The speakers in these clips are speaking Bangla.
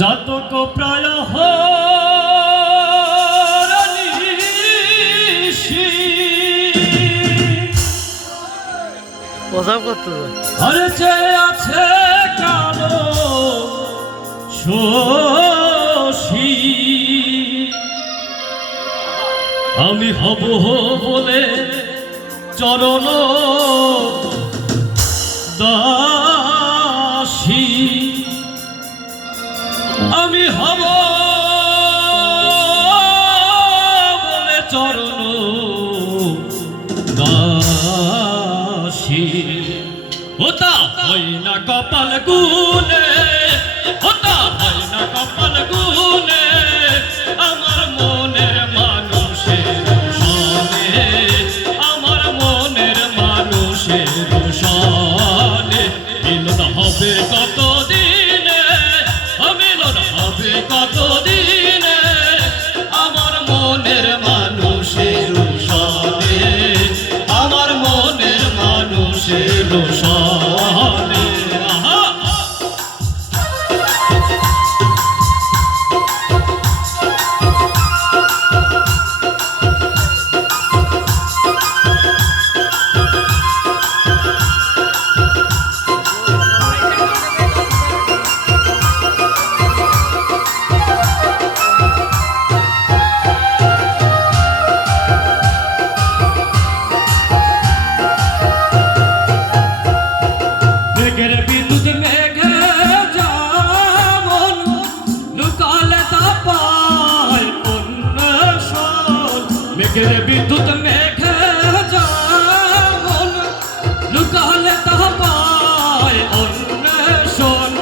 জাতক প্রায় প্রসাব করতে আরে যে আছে কালো শশী। আমি হব বলে চরণ দাসী। দাসী। ওটা হয় না কপাল গুনে হয় না কপাল গুনে আমার মনের মানুষের সনে, আমার মনের মানুষের সনে। মিলন হবে কত দিনে মিলন হবে কত মানুষের মেঘের বিদ্যুৎ মেঘে যেমন লুকালে পায় অন্বেষণ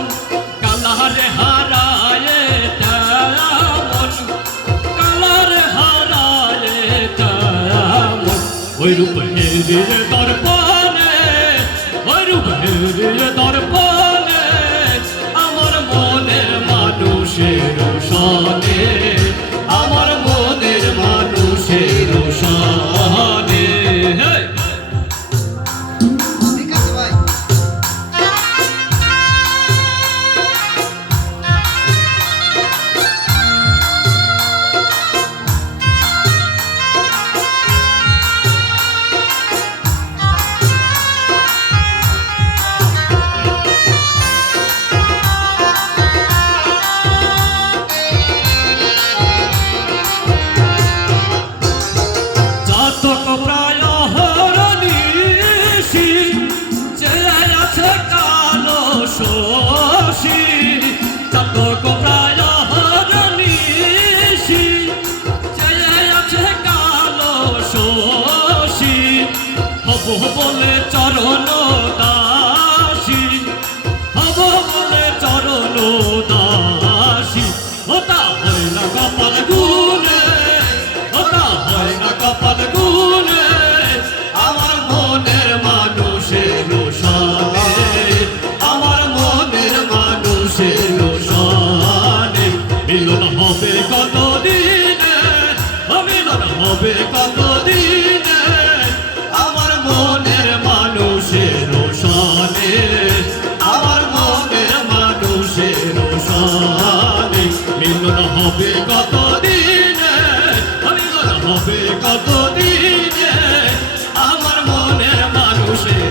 ওই রূপ হেরিয়ে দর্পণে, ওই রূপ হেরিয়ে দর্পণে বলে চরণ দাসী। হব বলে চরণ দাসী। ওটা কপাল গুনে ওটা হয় কপাল গুনে আমার মনের মানুষের সনে আমার মনের মানুষের সনে মিলন হবে কত দিনে মিলন হবে কত হবে কত দিনে আমার মনে মানুষের